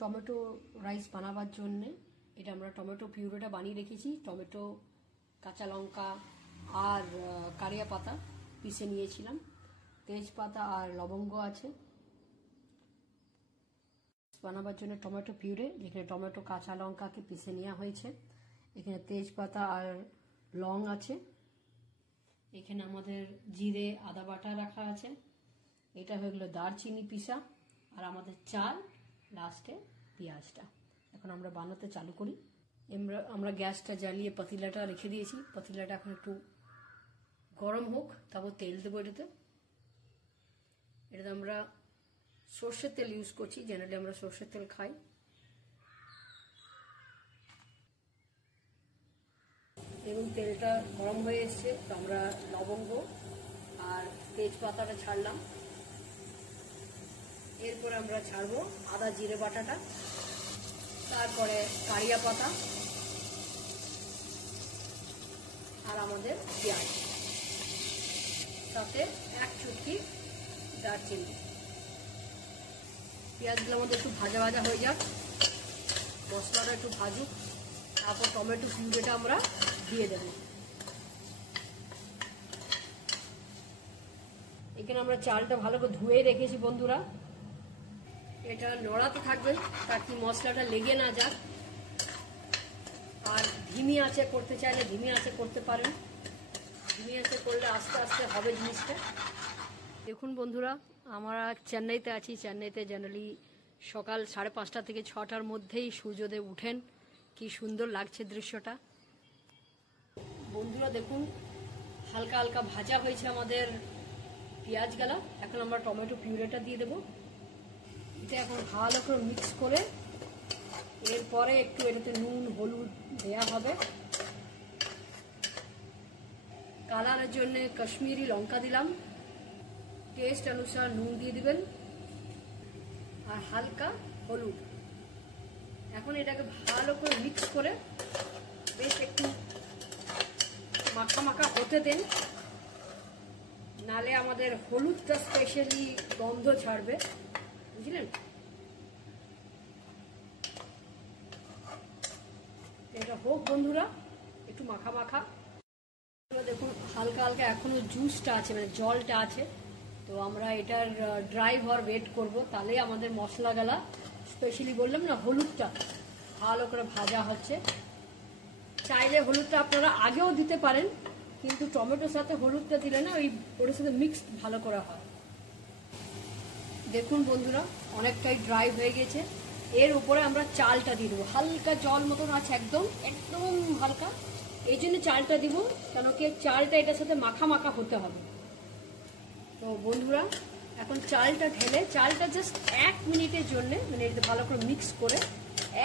Tomato rice বানাবার জন্য এটা আমরা টমেটো পিউরেটা বানিয়ে রেখেছি। টমেটো, কাঁচা লঙ্কা আর কারিয়া পাতা পিষে নিয়েছিলাম, তেজপাতা আর লবঙ্গ আছে। বানাবার জন্য টমেটো পিউরে, যেখানে টমেটো, কাঁচা লঙ্কাকে পিষে নেওয়া হয়েছে। এখানে তেজপাতা আর লং আছে। এখানে আমাদের জিরে, আদা বাটা রাখা আছে। এটা হয়ে গেলো দারচিনি পিসা, আর আমাদের চাল, লাস্টে পেঁয়াজটা। এখন আমরা বানাতে চালু করি। আমরা গ্যাসটা জ্বালিয়ে পাতিলাটা রেখে দিয়েছি। পাতিলাটা এখন একটু গরম হোক, তারপর তেল দেবো এটাতে। আমরা সর্ষের তেল ইউজ করছি, জেনারেলি আমরা সর্ষের তেল খাই। এবং তেলটা গরম হয়ে এসছে, তো আমরা লবঙ্গ আর তেজপাতাটা ছাড়লাম। এরপরে আমরা ছাড়বো আদা জিরে বাটাটা, তারপরে কারিয়া পাতা আর আমাদের পেঁয়াজ, সাথে এক চুটকি দারচিনি। পেঁয়াজগুলো আমাদের একটু ভাজা ভাজা হয়ে যাক, মশলাটা একটু ভাজুক, তারপর টমেটো পিউরেটা আমরা দিয়ে দেব। এখানে আমরা চালটা ভালো করে ধুয়ে রেখেছি বন্ধুরা। এটা নড়াতে থাকবেন তাকে মশলাটা লেগে না যাক। আর ধিমি আঁচে করতে চাইলে ধিমি আঁচে করতে পারেন, ধিমি আঁচে করলে আস্তে আস্তে হবে জিনিসটা। দেখুন বন্ধুরা, আমরা চেন্নাইতে আছি। চেন্নাইতে জেনারেলি সকাল 5:30 থেকে 6টার মধ্যেই সূর্যোদয় উঠেন। কি সুন্দর লাগছে দৃশ্যটা বন্ধুরা। দেখুন হালকা হালকা ভাজা হয়েছে আমাদের পেঁয়াজগুলা। এখন আমরা টমেটো পিউরেটা দিয়ে দেবো। এটা এখন ভালো করে মিক্স করে এরপরে একটু এটাতে নুন হলুদ দেওয়া হবে। কালারের জন্য কাশ্মীরি লঙ্কা দিলাম, টেস্ট অনুসার নুন দিয়ে দিবেন আর হালকা হলুদ। এখন এটাকে ভালো করে মিক্স করে বেশ একটু মাখা মাখা হতে দেন, নালে আমাদের হলুদটা স্পেশালি গন্ধ ছাড়বে, বুঝলেন? এটা হোক বন্ধুরা, একটু মাখা মাখা। দেখুন হালকা হালকা এখনো জুসটা আছে, মানে জলটা আছে। তো আমরা এটার ড্রাই হওয়ার ওয়েট করব, তাহলে আমাদের মশলাগুলা, স্পেশালি বললাম না হলুদটা ভালো করে ভাজা হচ্ছে। চাইলে হলুদটা আপনারা আগেও দিতে পারেন, কিন্তু টমেটোর সাথে হলুদটা দিলে না ওটার সাথে মিক্সড ভালো করে হয়। দেখুন বন্ধুরা অনেকটাই ড্রাই হয়ে গেছে। এর উপরে আমরা চালটা দিয়ে দেবো, হালকা জল মতন আছে, একদম একদম হালকা। এই জন্য চালটা দিব, কেন কি চালটা এটার সাথে মাখা মাখা হতে হবে। তো বন্ধুরা এখন চালটা ঢেলে, চালটা জাস্ট 1 মিনিটের জন্য, মানে এটা ভালো করে মিক্স করে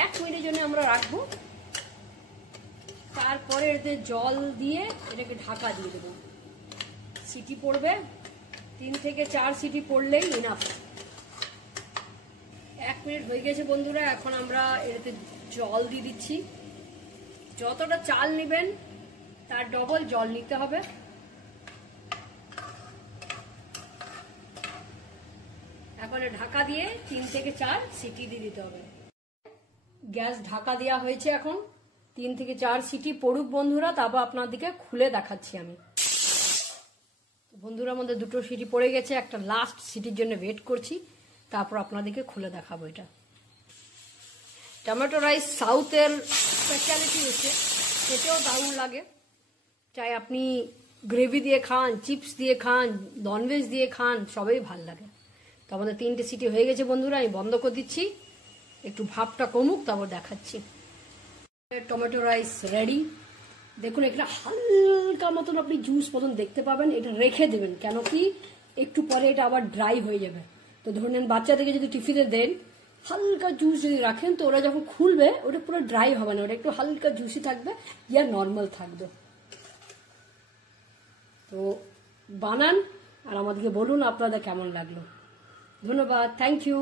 1 মিনিটের জন্য আমরা রাখবো। তারপরে এতে জল দিয়ে এটাকে ঢাকা দিয়ে দেবো। সিটি পড়বে 3 থেকে 4 সিটি পড়লেই ইনাফ। 1 মিনিট হয়ে গেছে বন্ধুরা। এখন আমরা এতে জল দিয়ে দিচ্ছি। যতটা চাল নেবেন তার ডবল জল নিতে হবে। এখন ঢাকা দিয়ে 3 থেকে 4 সিটি দিয়ে দিতে হবে। গ্যাস ঢাকা দেওয়া হয়েছে, এখন 3 থেকে 4 সিটি পড়ুক বন্ধুরা, তারপর আপনাদেরকে খুলে দেখাচ্ছি আমি। বন্ধুরা আমাদের 2টো সিটি পড়ে গেছে, একটা লাস্ট সিটির জন্য ওয়েট করছি, তারপর আপনাদেরকে খুলে দেখাবো। এটা টমেটো রাইস সাউথের স্পেশালিটি হচ্ছে, খেতেও দারুণ লাগে। চাই আপনি গ্রেভি দিয়ে খান, চিপস দিয়ে খান, ননভেজ দিয়ে খান, সবই ভাল লাগে। তো আমাদের 3টে সিটি হয়ে গেছে বন্ধুরা, আমি বন্ধ করে দিচ্ছি, একটু ভাপটা কমুক, তারপর দেখাচ্ছি। Tomato rice ready. দেখুন এটা হালকা মতন আপনি জুস মতন দেখতে পাবেন। এটা রেখে দেবেন, কেন কি একটু পরে এটা আবার ড্রাই হয়ে যাবে। তো ধরে নেন বাচ্চাদেরকে যদি টিফিনে দেন, হালকা জুস যদি রাখেন, তো ওরা যখন খুলবে ওটা পুরো ড্রাই হবে না, ওটা একটু হালকা জুসি থাকবে, ইয়া নর্মাল থাকবে। তো বানান আর আমাদেরকে বলুন আপনাদের কেমন লাগলো। ধন্যবাদ, থ্যাংক ইউ।